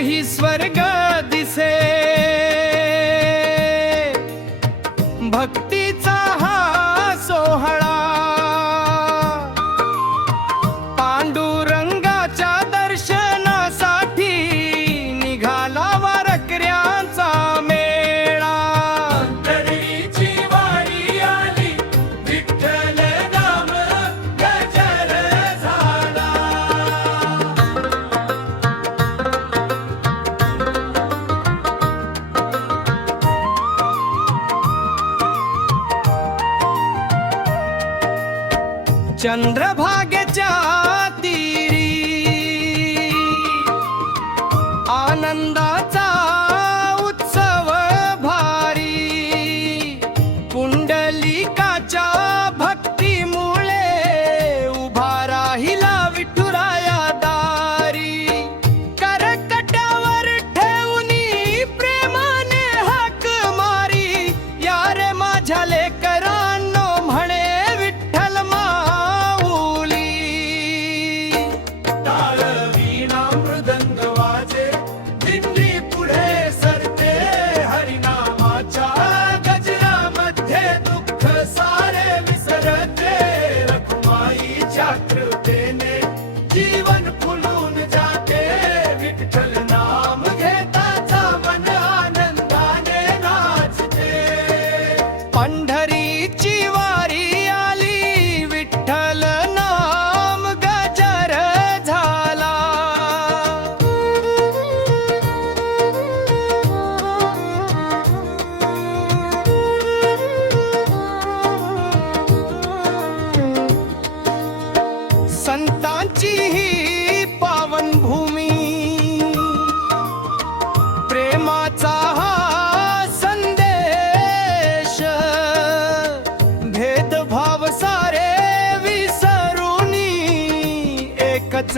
कुठही स्वर्ग दिसे, भक्तीचा हा सोहळा पांडुरंगाच्या दर्शनासाठी निघाला वारकऱ्यांचा मेळा। पंढरीची वारी आली, विठ्ठल नाम गजर झाला। चंद्रभागेच्या तीरी आनंदाचा उत्सव भारी, पुंडलिकाच्या भक्तीमुळे उभा राहिला विठुराया दारी। करकटावर ठेवूनी प्रेमाने हाक मारी, या रे माझ्या लेकरांनो म्हणे विठ्ठल माऊली। टाळ वीणा मृदंग वाजे, दिंडी पुढे सरते, हरिनामाच्या गजरामध्ये दुःख सारे विसरते। रखुमाईच्या कृपेने जीवन फुलून जाते, विठ्ठल नाम घेताचा मन आनंदाने नाचते। पंढरीची वारी आली, विठ्ठल नाम गजर झाला। संतांची ही पावन भूमी, प्रेमाचा हा संदेश, भेदभाव सारे विसरूनी एकच